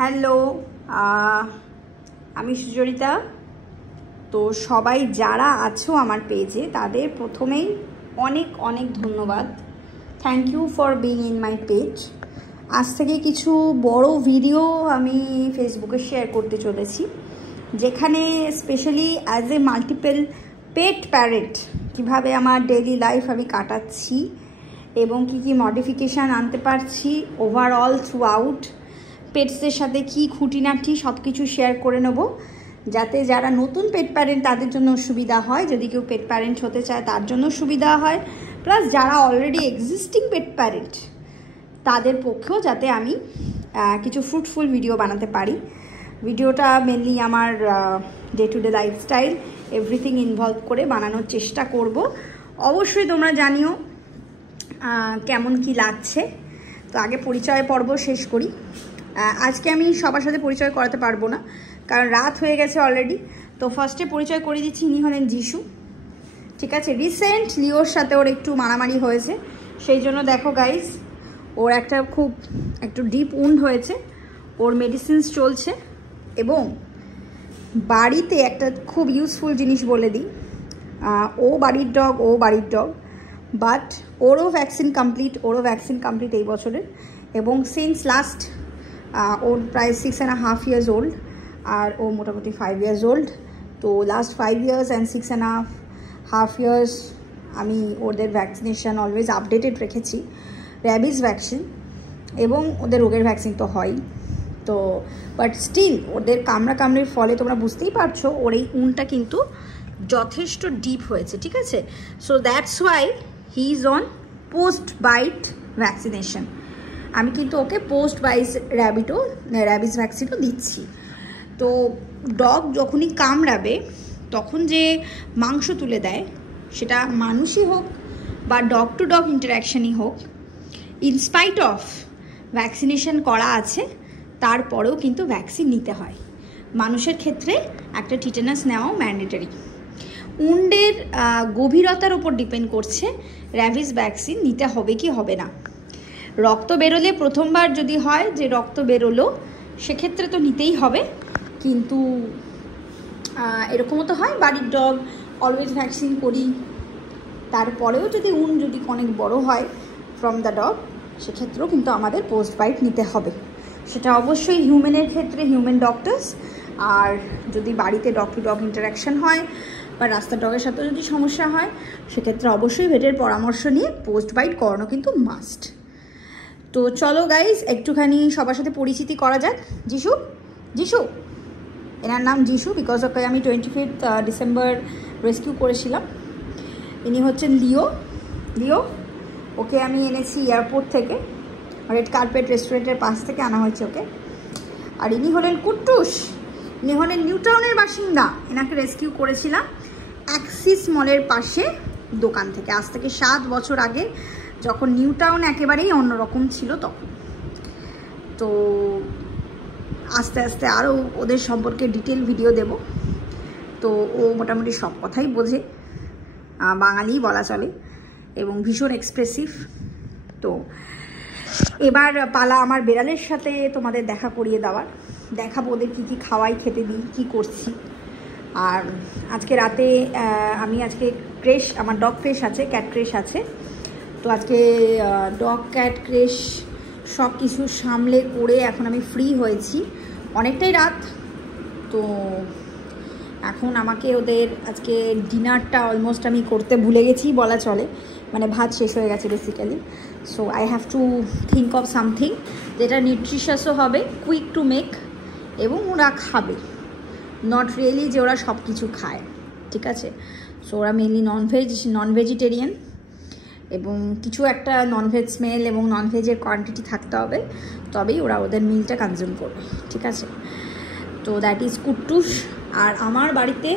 Hello, আমি সুচরিতা। তো সবাই যারা আছো আমার পেজে তাদের প্রথমেই অনেক অনেক ধন্যবাদ। Thank you for being in my page. আজ থেকে কিছু বড় ভিডিও আমি ফেসবুকে শেয়ার করতে চলেছি, যেখানে specially as a multiple pet parent কীভাবে আমার ডেইলি লাইফ আমি কাটাচ্ছি এবং কি কি মডিফিকেশান আনতে পারছি ওভারঅল থ্রু আউট, পেটসদের সাথে কি খুঁটিনাটি সব কিছু শেয়ার করে নেব, যাতে যারা নতুন পেট প্যারেন্ট তাদের জন্য সুবিধা হয়, যদি কেউ পেট প্যারেন্ট হতে চায় তার জন্য সুবিধা হয়, প্লাস যারা অলরেডি এক্সিস্টিং পেট প্যারেন্ট তাদের পক্ষেও যাতে আমি কিছু ফ্রুটফুল ভিডিও বানাতে পারি। ভিডিওটা মেনলি আমার day to day lifestyle everything involve করে বানানোর চেষ্টা করব। অবশ্যই তোমরা জানিও কেমন কি লাগছে। তো আগে পরিচয় পর্ব শেষ করি। আজকে আমি সবার সাথে পরিচয় করাতে পারবো না, কারণ রাত হয়ে গেছে অলরেডি। তো ফার্স্টে পরিচয় করে দিচ্ছি, ইনি হলেন যিশু। ঠিক আছে, রিসেন্ট লিওর সাথে ওর একটু মারামারি হয়েছে, সেই জন্য দেখো গাইজ ওর একটু ডিপ উন্ড হয়েছে, ওর মেডিসিনস চলছে। এবং বাড়িতে একটা খুব ইউজফুল জিনিস বলে দিই, ও বাড়ির ডগ বাট ওরও ভ্যাকসিন কমপ্লিট এই বছরের। এবং সিন্স লাস্ট ওর প্রায় 6.5 years ওল্ড, আর ও মোটামুটি 5 years ওল্ড। তো লাস্ট 5 years অ্যান্ড 6.5 years আমি ওদের ভ্যাকসিনেশান অলওয়েজ আপডেটেড রেখেছি, র্যাবিস ভ্যাকসিন এবং ওদের রোগের ভ্যাকসিন তো হয়। তো বাট স্টিল ওদের কামড়ির ফলে তোমরা বুঝতেই পারছো ওর এই উনটা কিন্তু যথেষ্ট ডিপ হয়েছে। ঠিক আছে, so that's why he is on post bite vaccination. আমি কিন্তু ওকে পোস্ট বাইট র্যাবিস ভ্যাকসিনও দিচ্ছি। তো ডগ যখনই কামড়াবে তখন যে মাংস তুলে দেয়, সেটা মানুষই হোক বা ডগ টু ডগ ইন্টারাকশানই হোক, ইনস্পাইট অফ ভ্যাকসিনেশন করা আছে তারপরেও কিন্তু ভ্যাকসিন নিতে হয়। মানুষের ক্ষেত্রে একটা টিটেনাস নেওয়াও ম্যান্ডেটরি। উন্ডের গভীরতার উপর ডিপেন্ড করছে র্যাবিস ভ্যাকসিন নিতে হবে কি হবে না। রক্ত বেরোলে প্রথমবার যদি হয় যে রক্ত বেরোলো, সেক্ষেত্রে তো নিতেই হবে। কিন্তু এরকমও তো হয় বাড়ির ডগ অলওয়েজ ভ্যাকসিন করি, তারপরেও যদি যদি অনেক বড় হয় ফ্রম দ্য ডগ, সেক্ষেত্রেও কিন্তু আমাদের পোস্ট বাইট নিতে হবে। সেটা অবশ্যই হিউম্যানের ক্ষেত্রে হিউম্যান ডক্টরস, আর যদি বাড়িতে ডগ টু ডগ ইন্টারাকশান হয় বা রাস্তার ডগের সাথেও যদি সমস্যা হয়, সেক্ষেত্রে অবশ্যই ভেটের পরামর্শ নিয়ে পোস্ট বাইট করানো কিন্তু মাস্ট। তো চলো গাইজ একটুখানি সবার সাথে পরিচিতি করা যাক। যিশু এনার নাম যিশু, বিকজ ওকে আমি 25th ডিসেম্বর রেস্কিউ করেছিলাম। ইনি হচ্ছেন লিও। ওকে আমি এনেছি এয়ারপোর্ট থেকে, রেড কার্পেট রেস্টুরেন্টের পাশ থেকে আনা হয়েছে ওকে। আর ইনি হলেন কুট্টুস, ইনি হলেন নিউ টাউনের বাসিন্দা। এনাকে রেস্কিউ করেছিলাম অ্যাক্সিস মলের পাশে দোকান থেকে, আজ থেকে 7 বছর আগে, যখন নিউ টাউন একেবারেই অন্যরকম ছিল তখন। তো আস্তে আস্তে আরও ওদের সম্পর্কে ডিটেল ভিডিও দেব। তো ও মোটামুটি সব কথাই বোঝে, বাঙালি বলা চলে, এবং ভীষণ এক্সপ্রেসিভ। তো এবার পালা আমার বেড়ালের সাথে তোমাদের দেখা করিয়ে দেওয়ার, দেখাবো ওদের কী কী খাওয়াই, খেতে দিই, কী করছি। আর আজকে রাতে আমি ক্রেশ, আমার ডগ ক্রেশ আছে, ক্যাট ক্রেশ আছে। তো আজকে ডগ ক্যাট ক্রেশ সব কিছু সামলে করে এখন আমি ফ্রি হয়েছি, অনেকটাই রাত। তো এখন আমাকে ওদের আজকে ডিনারটা অলমোস্ট আমি করতে ভুলে গেছি বলা চলে, মানে ভাত শেষ হয়ে গেছে basically. So I have to think of something যেটা নিউট্রিশাসও হবে, কুইক টু মেক, এবং ওরা খাবে, নট রিয়েলি যে ওরা সব কিছু খায়। ঠিক আছে, সো ওরা মেনলি নন ভেজিটেরিয়ান, এবং কিছু একটা ননভেজ স্মেল এবং ননভেজের কোয়ান্টিটি থাকতে হবে, তবেই ওরা ওদের মিলটা কনজিউম করবে। ঠিক আছে, তো দ্যাট ইজ কুট্টুস। আর আমার বাড়িতে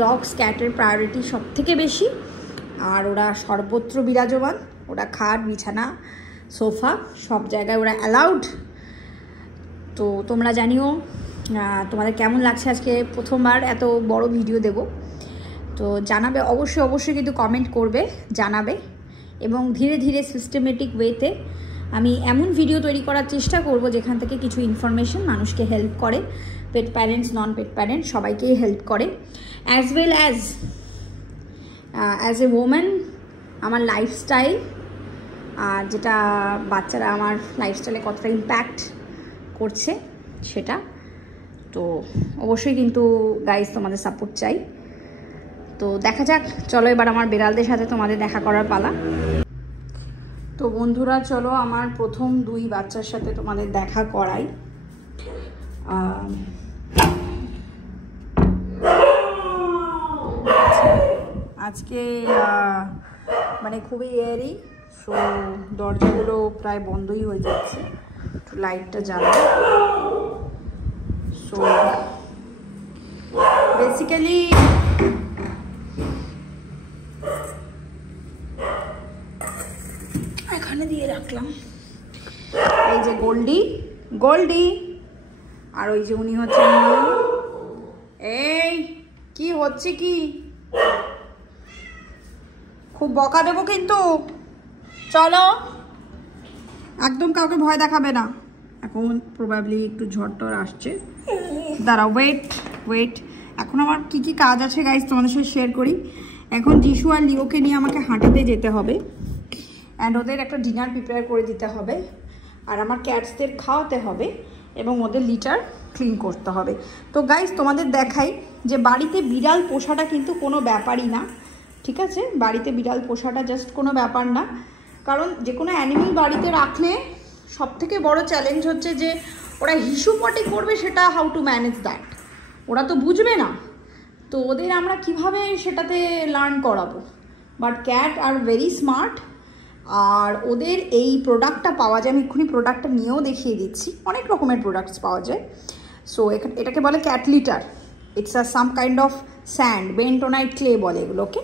ডগস ক্যাটের প্রায়োরিটি সব থেকে বেশি, আর ওরা সর্বত্র বিরাজমান। ওরা খাট, বিছানা, সোফা সব জায়গায় ওরা অ্যালাউড। তো তোমরা জানিও তোমাদের কেমন লাগছে আজকে প্রথমবার এত বড় ভিডিও দেব। তো জানাবে অবশ্যই কিন্তু কমেন্ট করবে, জানাবে, এবং ধীরে ধীরে সিস্টেমেটিক ওয়েতে আমি এমন ভিডিও তৈরি করার চেষ্টা করব যেখান থেকে কিছু ইনফরমেশন মানুষকে হেল্প করে, পেট প্যারেন্টস, নন পেট প্যারেন্টস সবাইকেই হেল্প করে, as well as a woman আমার লাইফস্টাইল, আর যেটা বাচ্চারা আমার লাইফস্টাইলে কতটা ইম্প্যাক্ট করছে সেটা। তো অবশ্যই কিন্তু গাইজ তোমাদের সাপোর্ট চাই। তো দেখা যাক, চলো এবার আমার বিড়ালদের সাথে তোমাদের দেখা করার পালা। তো বন্ধুরা চলো আমার প্রথম 2 বাচ্চার সাথে তোমাদের দেখা করাই। আজকে মানে খুবই এয়ারি, সো দরজাগুলো প্রায় বন্ধই হয়ে যাচ্ছে, একটু লাইটটা জ্বালাবো। সো বেসিক্যালি এখানে দিয়ে রাখলাম এই যে গোল্ডি, আর ওই যে উনি হচ্ছেন, এই কি হচ্ছে, কি খুব বকা দেবো কিন্তু, চলো একদম কাউকে ভয় দেখাবে না। এখন প্রবাবলি একটু ঝড় আসছে, দাঁড়াও, ওয়েট। এখন আমার কি কাজ আছে গাইজ তোমাদের সাথে শেয়ার করি। এখন যিশু আর লিওকে নিয়ে আমাকে হাঁটাতে যেতে হবে, অ্যান্ড ওদের একটা ডিনার প্রিপেয়ার করে দিতে হবে, আর আমার ক্যাটসদের খাওয়াতে হবে, এবং ওদের লিটার ক্লিন করতে হবে। তো গাইজ তোমাদের দেখাই যে বাড়িতে বিড়াল পোষাটা কিন্তু কোনো ব্যাপারই না, ঠিক আছে? বাড়িতে বিড়াল পোষাটা জাস্ট কোনো ব্যাপার না, কারণ যে কোনো অ্যানিমেল বাড়িতে রাখলে সবথেকে বড় চ্যালেঞ্জ হচ্ছে যে ওরা হিসুপটি করবে, সেটা হাউ টু ম্যানেজ দ্যাট, ওরা তো বুঝবে না। তো ওদের আমরা কিভাবে সেটাতে লার্ন করাবো? But cat are very smart, আর ওদের এই প্রোডাক্টটা পাওয়া যায়, আমি এক্ষুনি প্রোডাক্টটা নিয়েও দেখিয়ে দিচ্ছি, অনেক রকমের প্রোডাক্টস পাওয়া যায়। সো এটাকে বলে cat litter, it's some kind of sand, bentonite clay বলে এগুলোকে।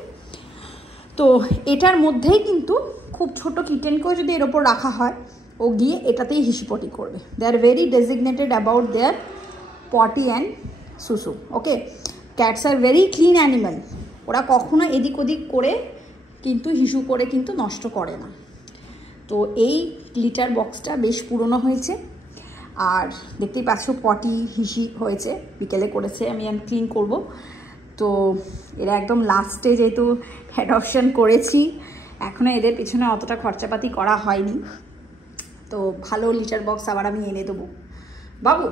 তো এটার মধ্যেই কিন্তু খুব ছোট কিটেনকেও যদি এর ওপর রাখা হয়, ও গিয়ে এটাতেই হিসিপটি করবে। They are very designated about their potty and সুসু, okay? Cats are very clean animal, ওরা কখনো এদিক ওদিক করে কিন্তু হিসু করে কিন্তু নষ্ট করে না। তো এই লিটার বক্সটা বেশ পুরনো হয়েছে, আর দেখতেই পাচ্ছ পটি হিসি হয়েছে, বিকেলে করেছে, আমি ক্লিন করব। তো এরা একদম লাস্টে যেহেতু অ্যাডপশন করেছি, এখনও এদের পিছনে অতটা খরচাপাতি করা হয়নি, তো ভালো লিটার বক্স আবার আমি এনে দেবো বাবু।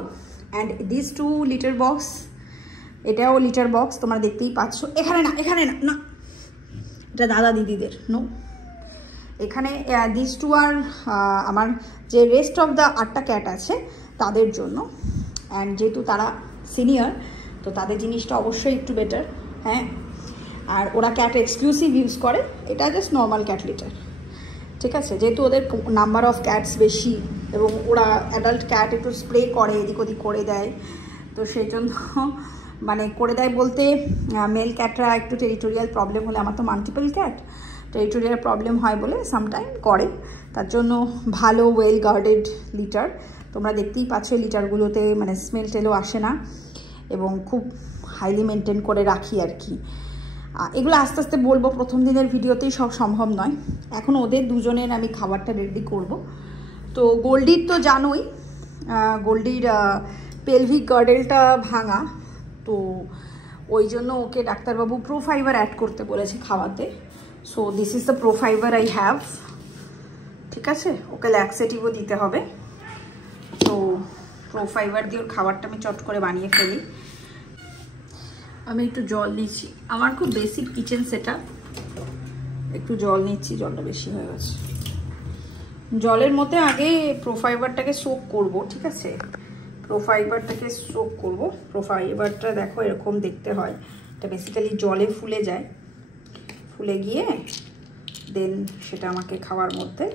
অ্যান্ড দিস 2 লিটার বক্স, এটাও লিটার বক্স, তোমরা দেখতেই পাচ্ছ। এখানে না এটা দাদা দিদিদের, নো, এখানে দিস 2 আর আমার যে রেস্ট অফ দ্য 8টা ক্যাট আছে তাদের জন্য। অ্যান্ড যেহেতু তারা সিনিয়র, তো তাদের জিনিসটা অবশ্যই একটু বেটার, হ্যাঁ। আর ওরা ক্যাট এক্সক্লুসিভ ইউজ করে, এটা জাস্ট নর্মাল ক্যাট লিটার, ঠিক আছে? যেহেতু ওদের নাম্বার অফ ক্যাটস বেশি, এবং ওরা অ্যাডাল্ট ক্যাট একটু স্প্রে করে, এদিক ওদিক করে দেয়, তো সেই জন্য মানে করে দেয় বলতে মেল ক্যাটরা একটু টেরিটোরিয়াল প্রবলেম হলে, আমার তো মাল্টিপল ক্যাট, টেরিটোরিয়াল প্রবলেম হয় বলে সামটাইম করে, তার জন্য ভালো ওয়েল গার্ডেড লিটার। তোমরা দেখতেই পাচ্ছ লিটারগুলোতে মানে স্মেল টেলও আসে না, এবং খুব হাইলি মেনটেন করে রাখি আর কি। এগুলো আস্তে আস্তে বলবো, প্রথম দিনের ভিডিওতেই সব সম্ভব নয়। এখন ওদের দুজনের আমি খাবারটা রেডি করব। তো গোল্ডির তো জানোই, গোল্ডির পেলভিক গার্ডেলটা ভাঙা, তো ওই জন্য ওকে ডাক্তারবাবু প্রোফাইবার অ্যাড করতে বলেছে খাওয়াতে। So this is the pro fibre I have, ঠিক আছে? ওকে ল্যাক্সেটিভও দিতে হবে, তো প্রোফাইবার দিয়ে ওর খাবারটা আমি চট করে বানিয়ে ফেলি। আমি একটু জল নিচ্ছি, আমার খুব বেসিক কিচেন সেটআপ, একটু জল নিচ্ছি, জলটা বেশি হয়ে গেছে। জলের মধ্যে আগে প্রোফাইবারটাকে সোক করব, ঠিক আছে? প্রোফাইবারটাকে সোক করব। প্রোফাইবারটা দেখো এরকম দেখতে হয়, এটা বেসিক্যালি জলে ফুলে যায়, ফুলে গিয়ে দেন সেটা আমাকে খাওয়ার মধ্যে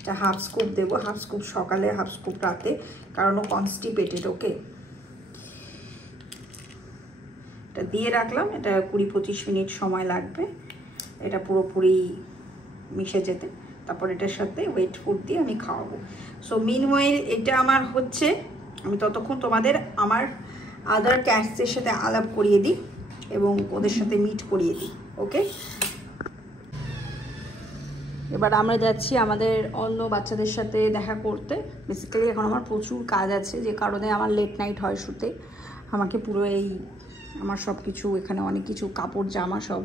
এটা হাফ স্কুপ দেবো, হাফ স্কুপ সকালে, হাফ স্কুপ রাতে, কারণ ও কনস্টিপেটেড, ওকে? এটা দিয়ে রাখলাম, এটা 20-25 মিনিট সময় লাগবে এটা পুরোপুরি মিশে যেতে, তারপর এটার সাথে ওয়েট ফুড দিয়ে আমি খাওয়াবো। সো মিনওয়াইল এটা আমার হচ্ছে, আমি ততক্ষণ তোমাদের আমার আদার ক্যাটসের সাথে আলাপ করিয়ে দিই এবং ওদের সাথে মিট করিয়ে দিই, ওকে? এবার আমরা যাচ্ছি আমাদের অন্য বাচ্চাদের সাথে দেখা করতে। বেসিক্যালি এখন আমার প্রচুর কাজ আছে, যে কারণে আমার লেট নাইট হয় শুতে। আমাকে পুরো আমার সব কিছু এখানে অনেক কিছু কাপড় জামা সব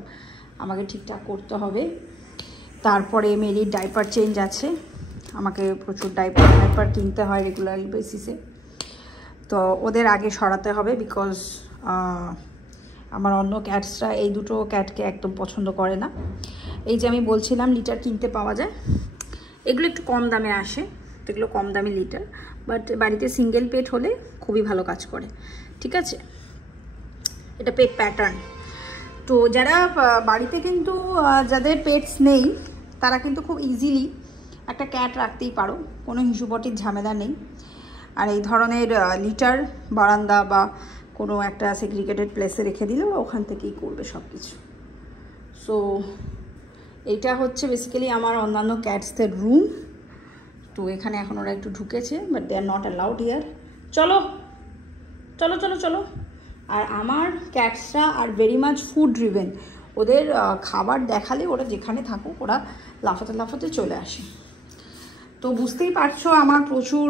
আমাকে ঠিকঠাক করতে হবে। তারপরে মেরির ডাইপার চেঞ্জ আছে, আমাকে প্রচুর ডাইপার কিনতে হয় রেগুলার বেসিসে। তো ওদের আগে সরাতে হবে, বিকজ আমার অন্য ক্যাটসরা এই দুটো ক্যাটকে একদম পছন্দ করে না। এই যে আমি বলছিলাম লিটার কিনতে পাওয়া যায়, এগুলো একটু কম দামে আসে, তো এগুলো কম দামি লিটার, বাট বাড়িতে সিঙ্গেল পেট হলে খুবই ভালো কাজ করে। ঠিক আছে, এটা পেট প্যাটার্ন। তো যারা বাড়িতে কিন্তু যাদের পেটস নেই তারা কিন্তু খুব ইজিলি একটা ক্যাট রাখতেই পারো, কোনো হিসুবটির ঝামেলা নেই। আর এই ধরনের লিটার বারান্দা বা কোনো একটা সেগ্রিগেটেড প্লেসে রেখে দিলেও ওখান থেকেই করবে সব কিছু। সো এইটা হচ্ছে বেসিক্যালি আমার অন্যান্য ক্যাটসদের রুম। তো এখানে এখন ওরা একটু ঢুকেছে, but they are not allowed here. চলো চলো চলো চলো। আর আমার ক্যাটসরা are very much food driven, ওদের খাবার দেখালে ওরা যেখানে থাকুক ওরা লাফাতে লাফাতে চলে আসে। তো বুঝতেই পারছো আমার প্রচুর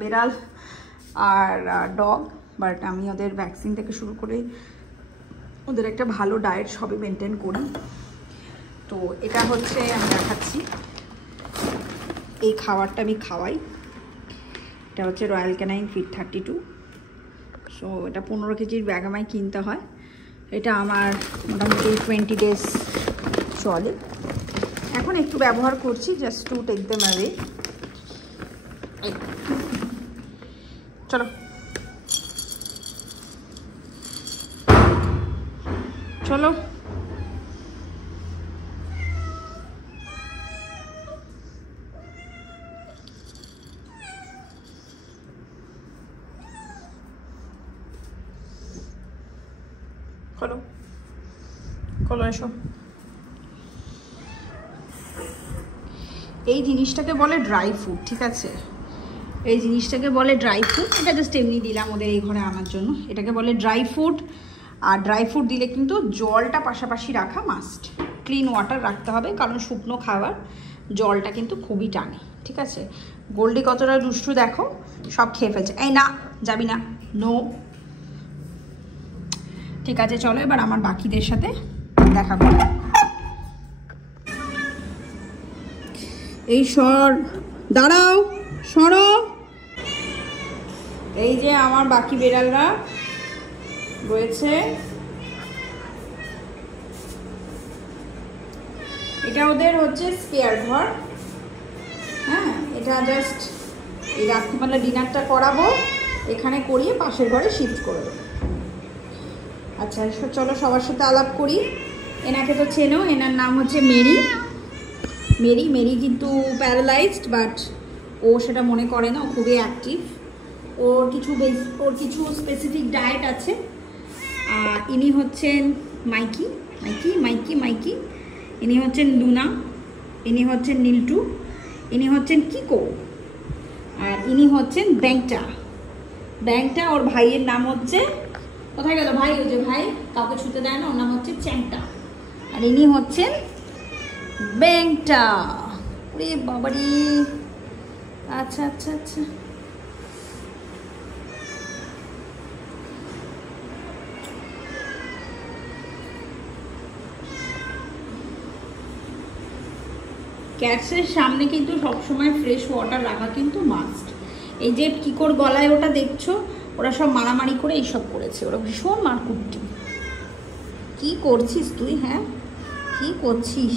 বেড়াল আর ডগ, বাট আমি ওদের ভ্যাকসিন থেকে শুরু করে ওদের একটা ভালো ডায়েট সবই মেনটেন করি। তো এটা হচ্ছে আমি দেখাচ্ছি, এই খাবারটা আমি খাওয়াই। এটা হচ্ছে রয়্যাল ক্যানাইন ফিট 32। সো এটা 15 কেজির ব্যাগ আমায় কিনতে হয়। এটা আমার মোটামুটি 20 ডেজ চলে। এখন একটু ব্যবহার করছি just to take them away. চলো চলো। চলো চলো এসো। এই জিনিসটাকে বলে ড্রাই ফ্রুট, ঠিক আছে? এই জিনিসটাকে বলে ড্রাই ফ্রুট। এটা জাস্ট এমনি দিলাম ওদের এই ঘরে আনার জন্য। এটাকে বলে ড্রাই ফ্রুট। আর ড্রাই ফ্রুট দিলে কিন্তু জলটা পাশাপাশি রাখা মাস্ট, ক্লিন ওয়াটার রাখতে হবে, কারণ শুকনো খাবার জলটা কিন্তু খুবই টানে। ঠিক আছে, গোল্ডি কতটা দুষ্টু দেখো, সব খেয়ে ফেলছে। এই না, যাবি না, নো। ঠিক আছে চলো এবার আমার বাকিদের সাথে দেখা করো। এই দাঁড়াও, সরো। এই যে আমার বাকি বেড়ালরা রয়েছে, এটা ওদের হচ্ছে স্পেয়ার ঘর। হ্যাঁ, এটা জাস্ট এই রাত্রিবেলা ডিনারটা করাবো, এখানে করিয়ে পাশের ঘরে শিফট করে দেবো। আচ্ছা চলো সবার সাথে আলাপ করি। এনাকে তো চেনো, এনার নাম হচ্ছে মেরি। মেরি কিন্তু প্যারালাইজড, বাট ও সেটা মনে করে না, ও খুবই অ্যাক্টিভ। ওর কিছু স্পেসিফিক ডায়েট আছে। ইনি হচ্ছেন মাইকি। ইনি হচ্ছেন লুনা, ইনি হচ্ছেন নীলটু, ইনি হচ্ছেন কিকো, আর ইনি হচ্ছেন ব্যাংটা। ওর ভাইয়ের নাম হচ্ছে, কোথায় গেল ভাই? ওই যে ভাই কাউকে ছুতে দেয় না, ওর নাম হচ্ছে চ্যাংটা। আর ইনি হচ্ছেন ব্যাংটা। ওরে বাবারি, আচ্ছা আচ্ছা আচ্ছা। ক্যাটসের সামনে কিন্তু সবসময় ফ্রেশ ওয়াটার রাখা কিন্তু মাস্ট। এই যে কিকোর গলায় ওটা দেখছো, ওরা সব মারামারি করে এইসব করেছে, ওরা ভীষণ মারকুট্টি। কি করছিস তুই? হ্যাঁ, কি করছিস?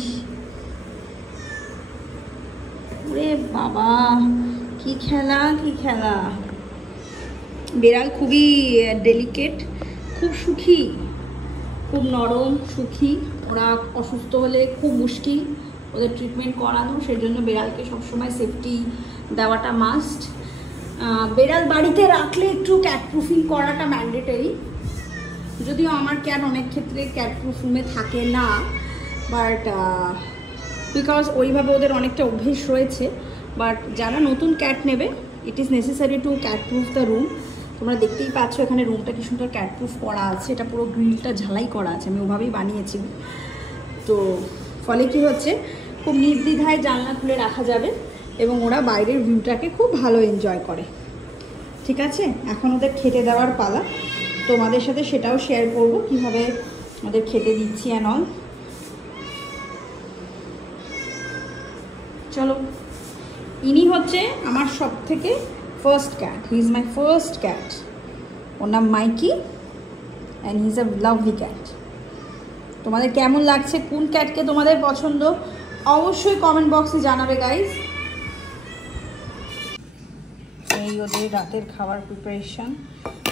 ওরে বাবা, কি খেলা! বেড়াল খুবই ডেলিকেট, খুব সুখী, খুব নরম সুখী। ওরা অসুস্থ হলে খুব মুশকিল ওদের ট্রিটমেন্ট করানো, সেই জন্য বেড়ালকে সবসময় সেফটি দেওয়াটা মাস্ট। বেড়াল বাড়িতে রাখলে একটু ক্যাট প্রুফিং করাটা ম্যান্ডেটরি, যদিও আমার ক্যাট অনেক ক্ষেত্রে ক্যাট প্রুফ রুমে থাকে না, বাট বিকজ ওইভাবে ওদের অনেকটা অভ্যেস রয়েছে। বাট যারা নতুন ক্যাট নেবে, it is necessary to cat proof the room. তোমরা দেখতেই পাচ্ছ এখানে রুমটা কি সুন্দর ক্যাট প্রুফ করা আছে, এটা পুরো গ্রিলটা ঝালাই করা আছে, আমি ওভাবেই বানিয়েছি। তো ফলে কি হচ্ছে, খুব নির্দ্বিধায় জানলা খুলে রাখা যাবে এবং ওরা বাইরের ভিউটাকে খুব ভালো এনজয় করে। ঠিক আছে, এখন ওদের খেতে দেওয়ার পালা। তোমাদের সাথে সেটাও শেয়ার করব কীভাবে ওদের খেতে দিচ্ছি অ্যান্ড অল। চলো, ইনি হচ্ছে আমার সব থেকে first cat. He is my first cat. ওর নাম Mikey and he is a lovely cat. তোমাদের কেমন লাগছে, কোন ক্যাটকে তোমাদের পছন্দ অবশ্যই কমেন্ট বক্সে জানাবে গাইজ। এই ওদের রাতের খাবার প্রিপারেশন।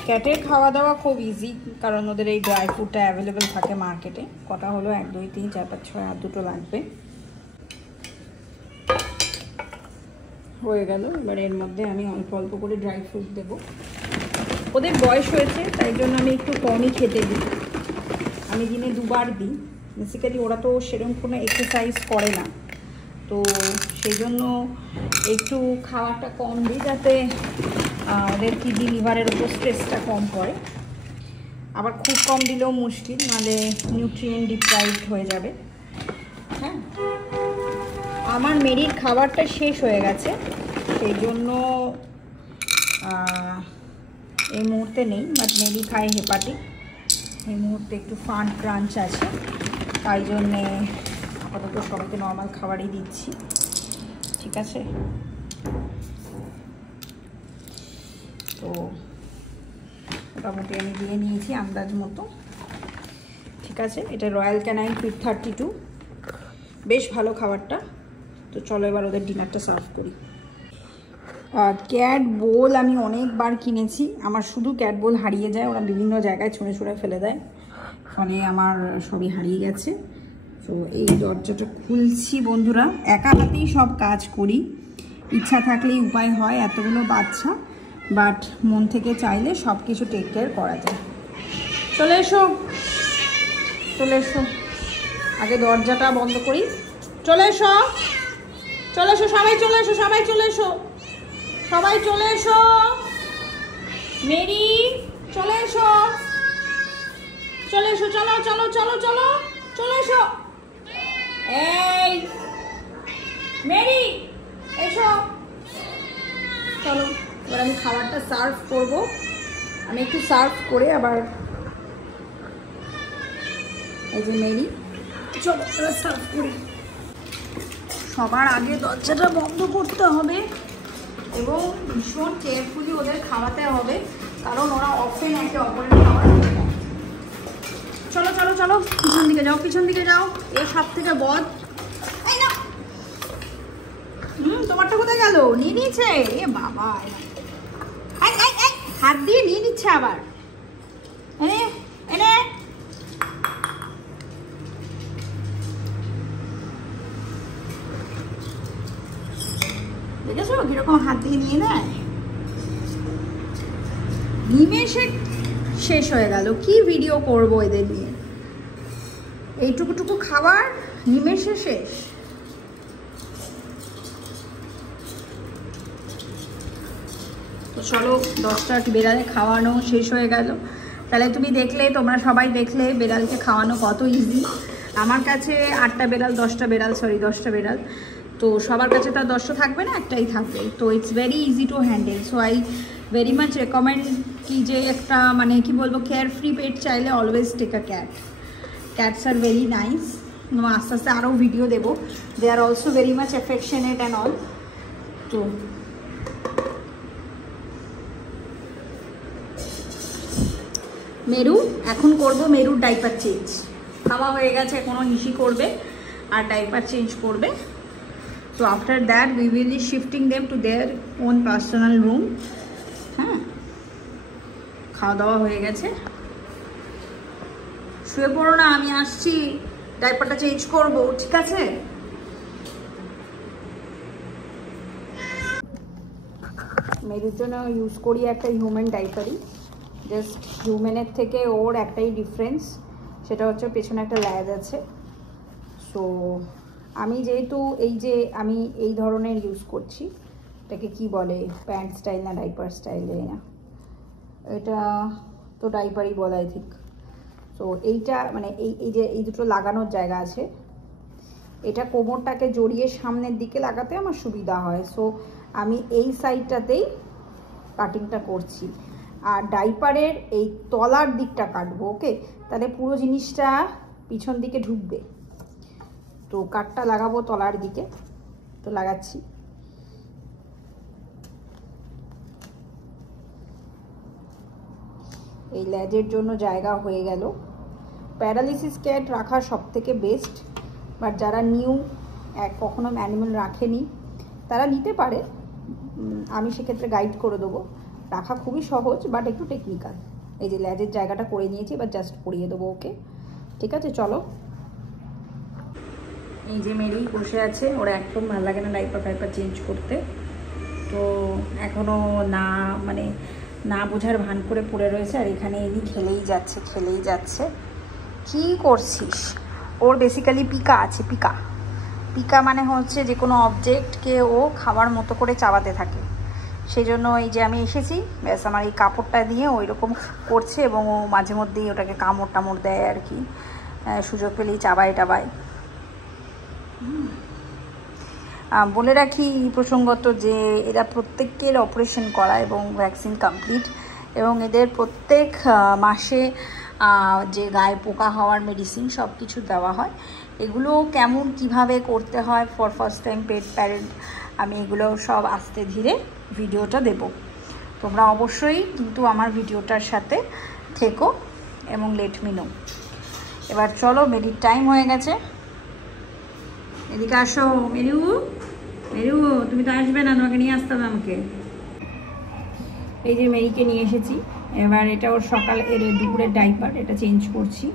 ক্যাটের খাওয়া দাওয়া খুব ইজি, কারণ ওদের এই ড্রাই ফ্রুটটা অ্যাভেলেবেল থাকে মার্কেটে। কটা হলো, 1 2 3 4 5 6, আর 2টো লাগবে। হয়ে গেল। এবার এর মধ্যে আমি অল্প অল্প করে ড্রাই ফ্রুট দেবো। ওদের বয়স হয়েছে, তাই জন্য আমি একটু কমই খেতে দিই। আমি দিনে 2 বার দিই। বেসিক্যালি ওরা তো সেরকম কোনো এক্সারসাইজ করে না, তো সেই জন্য একটু খাওয়াটা কম দিই, যাতে ওদের কিডনি লিভারের উপর স্ট্রেসটা কম পড়ে। আবার খুব কম দিলেও মুশকিল, নাহলে নিউট্রিয়েন্ট ডিপ্রাইভড হয়ে যাবে। হ্যাঁ, আমার মেরির খাবারটা শেষ হয়ে গেছে, সেই জন্য এই মুহূর্তে নেই। বাট মেরি খায় হেপাটিক। এই মুহূর্তে একটু ফান ক্রাঞ্চ আছে, তাই জন্যে আপাতত সবাইকে নর্মাল খাবারই দিচ্ছি। ঠিক আছে, তো মোটামুটি আমি দিয়ে নিয়েছি আন্দাজ মতো। ঠিক আছে, এটা রয়্যাল ক্যানাইন ফিট 32, বেশ ভালো খাবারটা। তো চলো এবার ওদের ডিনারটা সার্ভ করি। ক্যাট বোল আমি অনেকবার কিনেছি, আমার শুধু ক্যাট বোল হারিয়ে যায়। ওরা বিভিন্ন জায়গায় ছুঁড়ে ছুঁড়ে ফেলে দেয়, ফলে আমার সবই হারিয়ে গেছে। তো এই দরজাটা খুলছি বন্ধুরা। একা হাতেই সব কাজ করি, ইচ্ছা থাকলেই উপায় হয়। এতগুলো বাচ্চা, বাট মন থেকে চাইলে সব কিছু টেক কেয়ার করা যায়। চলে এসো, চলে এসো। আগে দরজাটা বন্ধ করি। চলে এসো, চলে এসো, সবাই চলে এসো, সবাই চলে এসো, সবাই চলে এসো। মেরি চলে এসো, চলে এসো, চলো চলো চলো চলো, চলে এসো। এই মেরি এসো, চলো। এবার আমি খাবারটা সার্ভ করব। আমি একটু সার্ভ করে আবার, এই যে মেরি, চলো এবার সার্ভ করি। সবার আগে দরজাটা বন্ধ করতে হবে এবং ভীষণ কেয়ারফুলি ওদের খাওয়াতে হবে, কারণ ওরা অফেন একে অপরের খাবার খেয়ে নেয়। চলো চলো চলো, পিছন দিকে যাও, পিছন দিকে যাও। এর সব থেকে বদ। এই না, তোমারটা কোথায় গেল? নিয়ে নিয়েছে। এ বাবা, হাত দিয়ে নিয়ে নিচ্ছে আবার। এনে এনে, দেখেছো কিরকম হাত দিয়ে নিয়ে নেয়? নিমেষে শেষ হয়ে গেল। কি ভিডিও করবো এদের নিয়ে? এইটুকুটুকু খাবার নিমেষে শেষ। তো চলো, 10টা বেড়ালে খাওয়ানো শেষ হয়ে গেল। তাহলে তুমি দেখলে, তোমরা সবাই দেখলে বেড়ালকে খাওয়ানো কত ইজি। আমার কাছে 8টা বেড়াল, 10টা বেড়াল, সরি 10টা বেড়াল। তো সবার কাছে তো 10টা থাকবে না, একটাই থাকবে। তো it's very easy to handle. So I very much recommend কি যে একটা, মানে কি বলবো, কেয়ার ফ্রি পেট চাইলে always take a cat. Cats are very nice. আস্তে আস্তে আরও ভিডিও দেবো। They are also very much affectionate and all. তো মেরু, এখন করব মেরুর ডাইপার চেঞ্জ। খাওয়া হয়ে গেছে, এখনও হিসি করবে আর ডাইপার চেঞ্জ করবে। So after that we will be shifting them to their own personal room. হ্যাঁ, খাওয়া দাওয়া হয়ে গেছে, শুয়ে পড়ো না, আমি আসছি, ডাইপারটা চেঞ্জ করব। ঠিক আছে, মেরুর জন্য ইউজ করি একটা হিউম্যান ডাইপারই। জাস্ট হিউম্যানের থেকে ওর একটাই ডিফারেন্স, সেটা হচ্ছে পেছনে একটা ল্যাজ আছে। সো আমি যেহেতু আমি এই ধরনের ইউজ করছি, এটাকে কি বলে, প্যান্ট স্টাইল না ডাইপার স্টাইল, জানি না, এটা তো ডাইপারই বলে আই থিঙ্ক। তো এইটা মানে এই যে এই দুটো লাগানোর জায়গা আছে, এটা কোমরটাকে জড়িয়ে সামনের দিকে লাগাতে আমার সুবিধা হয়, সো আমি এই সাইডটাতেই কাটিংটা করছি। আর ডাইপারের এই তলার দিকটা কাটবো, ওকে? তাহলে পুরো জিনিসটা পিছন দিকে ঢুকবে। তো কাটটা লাগাবো তলার দিকে, তো লাগাচ্ছি। এই লেজের জন্য জায়গা হয়ে গেল। প্যারালিসিস ক্যাট রাখা সব থেকে বেস্ট, বাট যারা নিউ কখনো অ্যানিমেল রাখেনি তারা নিতে পারে, আমি সেক্ষেত্রে গাইড করে দেবো। রাখা খুবই সহজ বাট একটু টেকনিক্যাল। এই যে লেজের জায়গাটা করে নিয়েছি, এবার জাস্ট পরিয়ে দেবো ওকে। ঠিক আছে, চলো। এই যে মেরি বসে আছে, ওরা একদম ভালো লাগে না ডাইপার ফাইপার চেঞ্জ করতে, তো এখনও না বোঝার ভান করে পড়ে রয়েছে। আর এখানে এনি খেলেই যাচ্ছে। কি করছিস? ওর বেসিক্যালি পিকা আছে। পিকা মানে হচ্ছে যে কোনো অবজেক্টকে ও খাবার মতো করে চাবাতে থাকে। সেই জন্য এই যে আমি এসেছি, ব্যাস আমার এই কাপড়টা দিয়ে ওই রকম করছে, এবং ও মাঝে মধ্যেই ওটাকে কামড় টামড় দেয় আর কি, সুযোগ পেলেই চাবায়। বলে রাখি প্রসঙ্গত যে এরা প্রত্যেকের অপারেশন করা এবং ভ্যাকসিন কমপ্লিট, এবং এদের প্রত্যেক মাসে যে গায়ে পোকা হওয়ার মেডিসিন সব কিছু দেওয়া হয়। এগুলো কেমন কিভাবে করতে হয় for first time pet parent, আমি এগুলো সব আস্তে ধীরে ভিডিওটা দেব। তোমরা অবশ্যই কিন্তু আমার ভিডিওটার সাথে থেকো এবং লেট মি নো। এবার চলো, মেরির টাইম হয়ে গেছে। এদিকে আসো মেরু, তুমি তো আসবে না, তোমাকে নিয়ে আসতে হবে আমাকে। এই যে মেরিকে নিয়ে এসেছি। এবার এটা ওর দুপুরের ডাইপার, এটা চেঞ্জ করছি।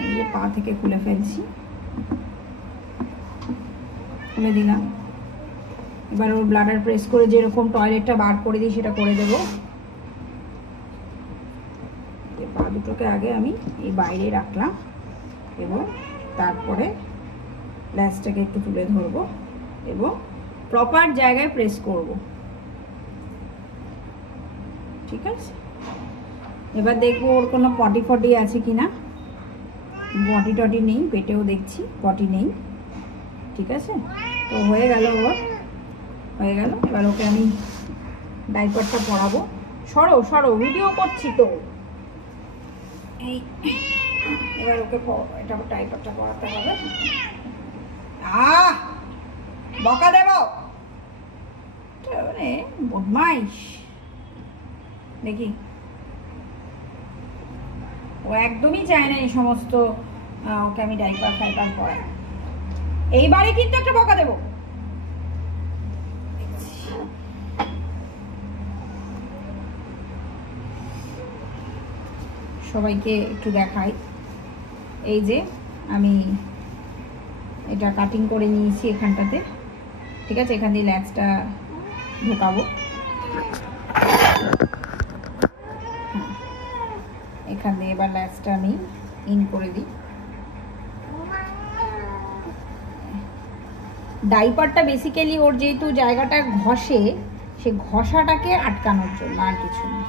এই যে পা থেকে খুলে ফেলছি, খুলে দিলাম। এবার ওর ব্লাডার প্রেস করে যেরকম টয়লেটটা বার করে দিই সেটা করে দেবো। পা দুটোকে আগে আমি এই বাইরে রাখলাম, এবং তারপরে ল্যাসটাকে একটু তুলে ধরবো এবং প্রপার জায়গায় প্রেস করব। ঠিক আছে, এবার দেখবো ওর কোনো পটি ফটি আছে কিনা। পটি টটি নেই, পেটেও দেখছি পটি নেই। ঠিক আছে, তো হয়ে গেল, এবার ওকে আমি ডাইপারটা পরাবো। সরো ভিডিও করছি তো। এই এবার ওকে এটা ডাইপারটা পরাতে হবে। বকা দেব, বদমাইশ দেখি। ও একদমই চায় না এই সমস্ত, ওকে আমি ডাইপার ফাইপার পরাই। এইবারে কিন্তু একটা বকা দেব। সবাইকে একটু দেখাই। এই যে আমি এটা কাটিং করে নিয়েছি এখানটাতে। ঠিক আছে, এখান দিয়ে ল্যাচটা ঢোকাবো। এখান দিয়ে এবার ল্যাচটা আমি ইন করে দিই। ডাইপারটা বেসিক্যালি ওর যেহেতু জায়গাটা ঘষে, সে ঘষাটাকে আটকানোর জন্য, আর কিছু না।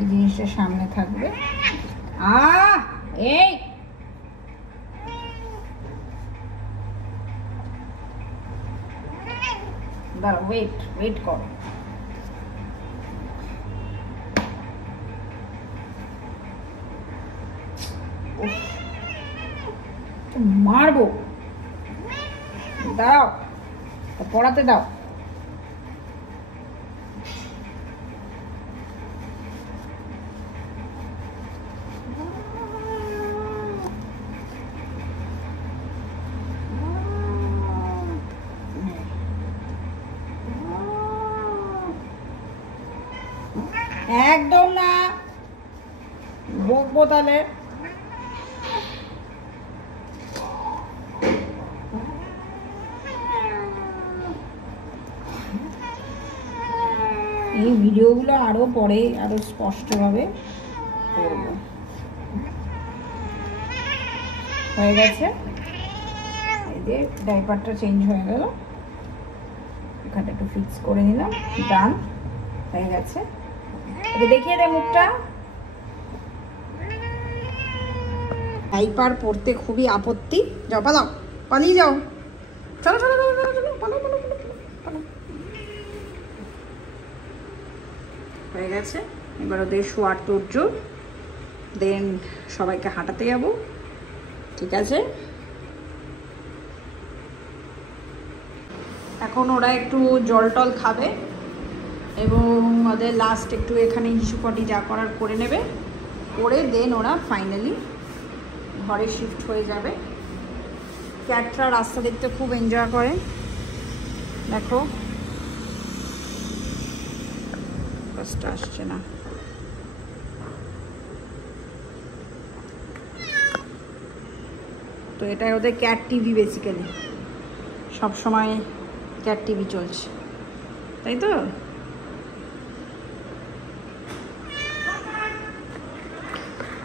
এই জিনিসটা সামনে থাকবে। এই দাঁড়া, ওয়েট কর। মারবো, দাঁড়াও, পড়াতে দাও। একদম না, বকবো তাহলে। এই ভিডিওগুলো আরো পরে আরো স্পষ্টভাবে করব। হয়ে গেছে, এই যে ডাইপারটা চেঞ্জ হয়ে গেল, এখানে একটু ফিক্স করে নিলাম, ডান। হয়ে গেছে। এটা দেখিয়ে দে মুখটা। ডাইপার পরতে খুবই আপত্তি। যাও পালাও, পালিয়ে যাও, চলো চলো চলো চলো চলো, পালাও পালাও পালাও। হয়ে গেছে। এবার ওদের শোয়ার তোড়জোড়, দেন সবাইকে হাঁটাতে যাবো। ঠিক আছে, এখন ওরা একটু জল টল খাবে এবং ওদের লাস্ট একটু এখানে হিসুপটি যা করার করে নেবে, করে দেন ওরা ফাইনালি ঘরে শিফট হয়ে যাবে। ক্যাটরা রাস্তা দেখতে খুব এনজয় করে, দেখো বাসটা আসছে না। তো এটা ওদের ক্যাট টিভি, বেসিক্যালি সব সময় ক্যাট টিভি চলছে, তাই তো।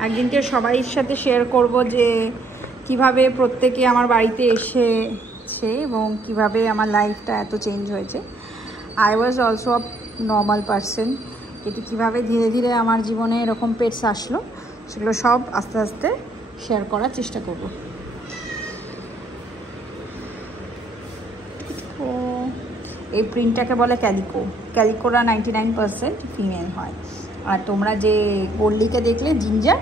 একদিনকে সবাইয়ের সাথে শেয়ার করব যে কিভাবে প্রত্যেকে আমার বাড়িতে এসেছে এবং কিভাবে আমার লাইফটা এত চেঞ্জ হয়েছে। I was also a normal person, কিন্তু কীভাবে ধীরে ধীরে আমার জীবনে এরকম পেটস আসলো সেগুলো সব আস্তে আস্তে শেয়ার করার চেষ্টা করব। তো এই প্রিন্টটাকে বলে ক্যালিকো। ক্যালিকোরা 99% ফিমেল হয়, আর তোমরা যে গোল্ডিকে দেখলে জিঞ্জার,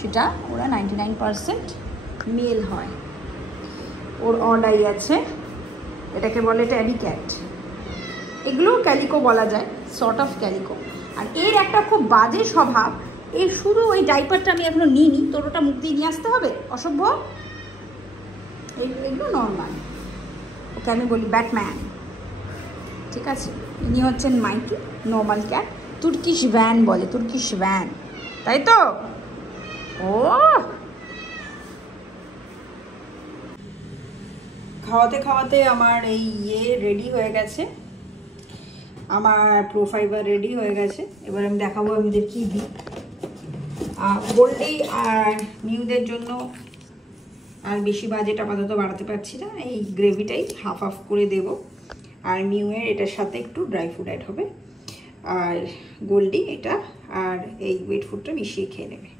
সেটা ওরা 99% মেল হয়। ওর অডাই আছে, এটাকে বলে ট্যাডি ক্যাট। এগুলোও ক্যালিকো বলা যায়, সর্ট অফ ক্যালিকো। আর এর একটা খুব বাজে স্বভাব, এর শুধু ওই ডাইপারটা আমি এখনো নিইনি, তোর ওটা মুখ দিয়ে নিয়ে আসতে হবে, অসভ্য। এগুলো নর্মাল, ওকে আমি বলি ব্যাটম্যান। ঠিক আছে, ইনি হচ্ছেন মাইকি, নর্মাল ক্যাট। তুর্কিশ ভ্যান বলে, তুর্কিশ ভ্যান, তাই তো। ও খাওয়াতে খাওয়াতে আমার এই রেডি হয়ে গেছে, আমার প্রোফাইবার রেডি হয়ে গেছে। এবার আমি দেখাবো আমাদের কী দিই। গোল্ডি আর মিউদের জন্য আর বেশি বাজেট আপাতত বাড়াতে পারছি না, এই গ্রেভিটাই হাফ হাফ করে দেব। আর মিউয়ের এটার সাথে একটু ড্রাই ফ্রুট অ্যাড হবে, আর গোল্ডি এটা আর এই ওয়েট ফুডটা মিশিয়ে খেয়ে নেবে।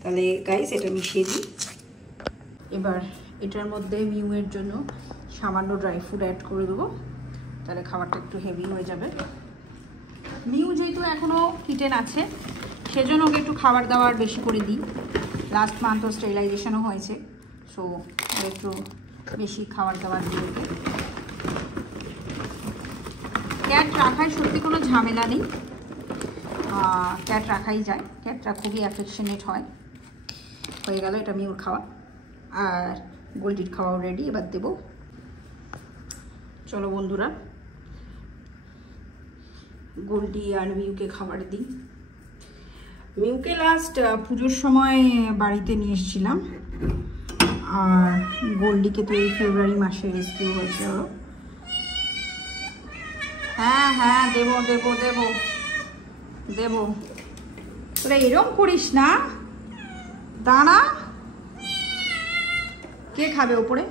তাহলে গাইস এটা মিশিয়ে দিই। এবার এটার মধ্যে মিউয়ের জন্য সামান্য ড্রাই ফ্রুট অ্যাড করে দেবো, তাহলে খাবারটা একটু হেভি হয়ে যাবে। মিউ যেহেতু এখনও কিটেন আছে, সেজন্য ওকে একটু খাবার দাবার বেশি করে দিই। লাস্ট মান্থ ও স্টেরিলাইজেশনও হয়েছে, সো একটু বেশি খাবার দাবার দিয়ে ওকে। ক্যাট রাখায় সত্যি কোনো ঝামেলা নেই, ক্যাট রাখাই যায়, ক্যাটরা খুবই অ্যাফেকশনেট হয়। হয়ে গেল এটা মিউর খাওয়া, আর গোল্ডির খাওয়াও রেডি। এবার দেবো, চলো বন্ধুরা গোল্ডি আর মিউকে খাবার দিই। মিউকে লাস্ট পুজোর সময় বাড়িতে নিয়ে এসেছিলাম, আর গোল্ডিকে তো এই ফেব্রুয়ারি মাসে রেস্কিউ হয়েছে ওর। হ্যাঁ হ্যাঁ দেবো দেবো দেবো দেবো, তোরা এরম করিস না, দাঁড়া। কে খাবে ওপরে?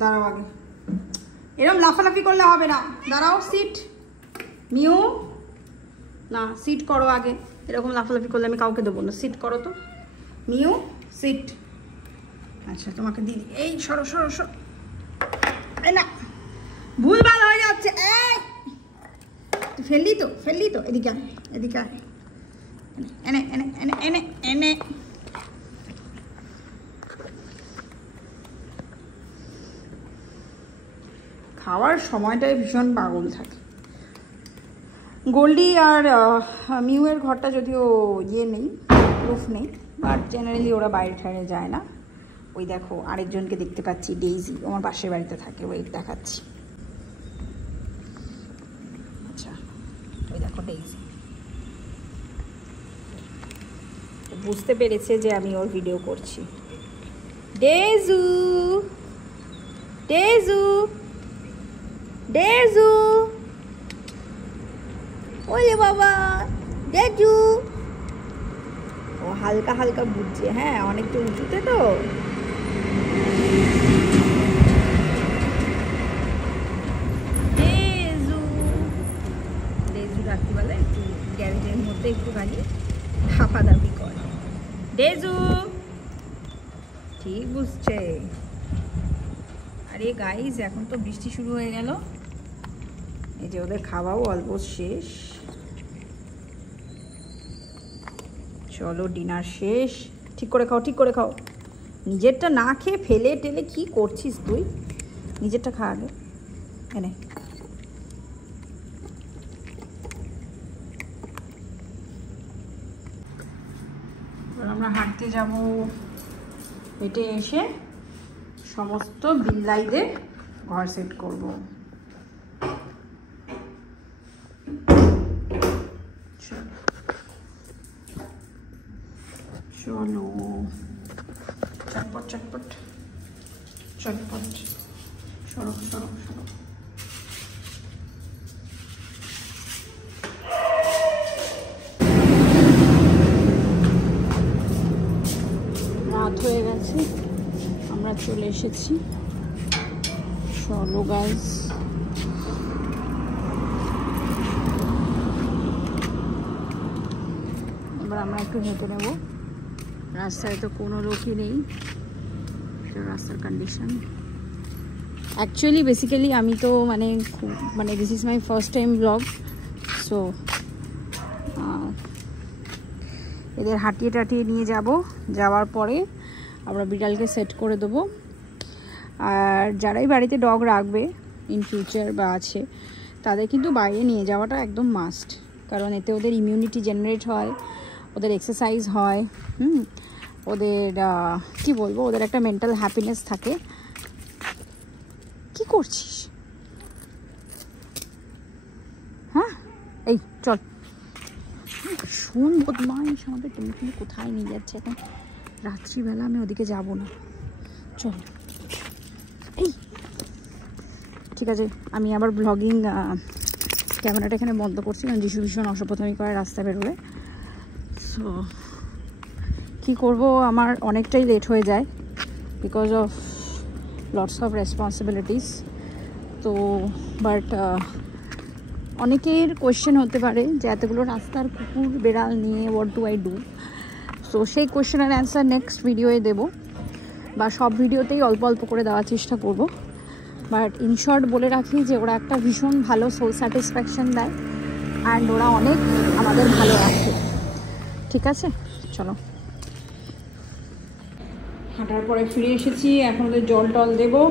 দাঁড়াও আগে, এরম লাফালাফি করলে হবে না, দাঁড়াও। সিট মিউ, না সিট করো আগে, এরকম লাফালাফি করলে আমি কাউকে দেবো না, সিট করো তো। মিউ সিট। আচ্ছা তোমাকে দিদি, এই সরো সরো সরো, এই না ভুলভাল হয়ে যাচ্ছে, এই ফেললি তো ফেললি তো, এদিকে এদিকে এনে এনে এনে এনে এনে। খাওয়ার সময়টাই ভীষণ পাগল থাকে। গোল্ডি আর মিউয়ের ঘরটা যদিও নেই, প্রুফ নেই, বাট জেনারেলি ওরা বাইরে ঠাইরে যায় না। ওই দেখো আরেকজনকে দেখতে পাচ্ছি, ডেইজি, আমার পাশের বাড়িতে থাকে, ওয়েট দেখাচ্ছি। আচ্ছা ওই দেখো ডেইজি, বুঝতে পেরেছে যে আমি ওর ভিডিও করছি। ডেজু ডেজু ডেজু, ওলে বাবা ডেজু। ও হালকা হালকা বুঝছে, হ্যাঁ অনেকটা উঁচুতে তো। ডেজু ডেজুর ঠিক বুঝছে। আরে গাইস, এখন তো বৃষ্টি শুরু হয়ে গেল। এই যে ওদের খাওয়াও অলমোস্ট শেষ। চলো ডিনার শেষ। ঠিক করে খাও, ঠিক করে খাও। নিজেরটা না খেয়ে ফেলে টেলে কি করছিস তুই? নিজেরটা খা আগে। এনে আমরা হাঁটতে যাব। হেঁটে এসে সমস্ত বিল্লাইদের ঘর সেট করব। চলো চটপট চটপট চটপট, সড়ক সড়ক সড়ক। রাত হয়ে গেছে, আমরা চলে এসেছি। চলো গাইস, এবার আমরা একটু হেঁটে নেব। রাস্তায় তো কোনো লোকই নেই, রাস্তার কন্ডিশন। অ্যাকচুয়ালি বেসিক্যালি আমি তো মানে this is my first time blog. So এদের হাঁটিয়ে টাটিয়ে নিয়ে যাব। যাওয়ার পরে আমরা বিড়ালকে সেট করে দেবো। আর যারাই বাড়িতে ডগ রাখবে ইন ফিউচার বা আছে, তাদের কিন্তু বাইরে নিয়ে যাওয়াটা একদম মাস্ট। কারণ এতে ওদের ইমিউনিটি জেনারেট হয়, ওদের এক্সারসাইজ হয়, ওদের কি বলবো, ওদের একটা মেন্টাল হ্যাপিনেস থাকে। কি করছিস? হ্যাঁ, এই চল। শোন বদমাইশ, আমাদের টেনে কোথায় নিয়ে যাচ্ছে এখন রাত্রিবেলা? আমি ওদিকে যাব না, চল। এই ঠিক আছে, আমি আবার ব্লগিং ক্যামেরাটা এখানে বন্ধ করছি, কারণ যিশু ভীষণ অসভ্যতামি করে রাস্তা বেরোলে। সো কী করবো, আমার অনেকটাই লেট হয়ে যায় because of lots of responsibilities. তো বাট অনেকের কোয়েশ্চেন হতে পারে যে এতগুলো রাস্তার কুকুর বেড়াল নিয়ে what do I do. So সেই কোয়েশ্চেনের অ্যান্সার নেক্সট ভিডিওয়ে দেবো, বা সব ভিডিওতেই অল্প অল্প করে দেওয়ার চেষ্টা করব। বাট ইন শর্ট বলে রাখি যে ওরা একটা ভীষণ ভালো সোল স্যাটিসফ্যাকশান দেয়, অ্যান্ড ওরা অনেক আমাদের ভালো রাখে। ঠিক আছে, চলো। হাঁটার পরে ফিরে এসেছি, এখন ওদের জল টল দেবো।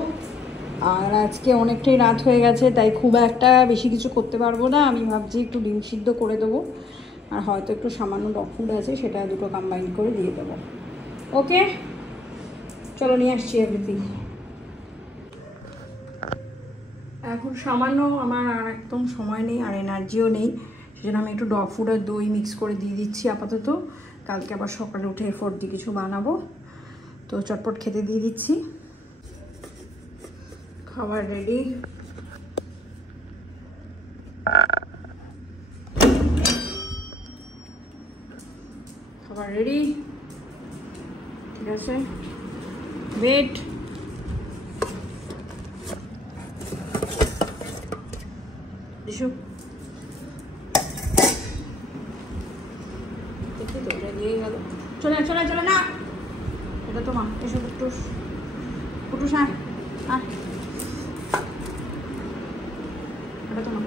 আর আজকে অনেকটাই রাত হয়ে গেছে, তাই খুব একটা বেশি কিছু করতে পারবো না। আমি ভাবছি একটু ডিম সিদ্ধ করে দেবো, আর হয়তো একটু সামান্য ডগ ফুড আছে, সেটা দুটো কম্বাইন করে দিয়ে দেবো। ওকে, চলো নিয়ে আসছি এভরিথিং। এখন সামান্য আমার আর একদম সময় নেই আর এনার্জিও নেই, সেজন্য আমি একটু ডগ ফুড আর দই মিক্স করে দিয়ে দিচ্ছি আপাতত। কালকে আবার সকালে উঠে এফোর্ট দিয়ে কিছু বানাবো, তো চটপট খেতে দিয়ে দিচ্ছি। খাবার রেডি। খাবার রেডি, ঠিক আছে। ওয়েট, দিশু দেখি তো এটা দিয়ে গেল। চলে চলে চলে না, এটা তো মা। এসব কুটুস কুটুস, হ্যাঁ হ্যাঁ, এটা তো মা।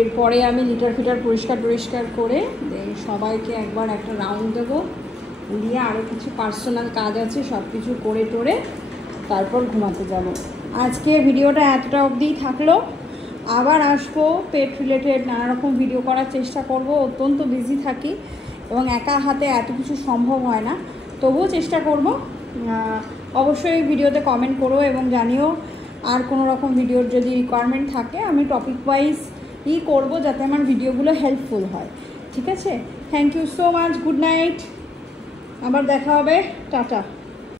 এরপরে আমি লিটার ফিটার পরিষ্কার করে সবাইকে একবার একটা রাউন্ড দেবো, দিয়ে আরও কিছু পার্সোনাল কাজ আছে, সব কিছু করে টোরে তারপর ঘুমাতে যাব। আজকে ভিডিওটা এতটা অবধিই থাকলো। আবার আসবো পেট রিলেটেড নানা রকম ভিডিও করার চেষ্টা করব। অত্যন্ত বিজি থাকি এবং একা হাতে এত কিছু সম্ভব হয় না, তবুও চেষ্টা করব। অবশ্যই ভিডিওতে কমেন্ট করো এবং জানিও আর কোনো রকম ভিডিওর যদি রিকোয়ারমেন্ট থাকে, আমি টপিক ওয়াইজ করবো যাতে আমার ভিডিওগুলো হেল্পফুল হয়। ঠিক আছে, thank you so much, good night, আবার দেখা হবে, টাটা।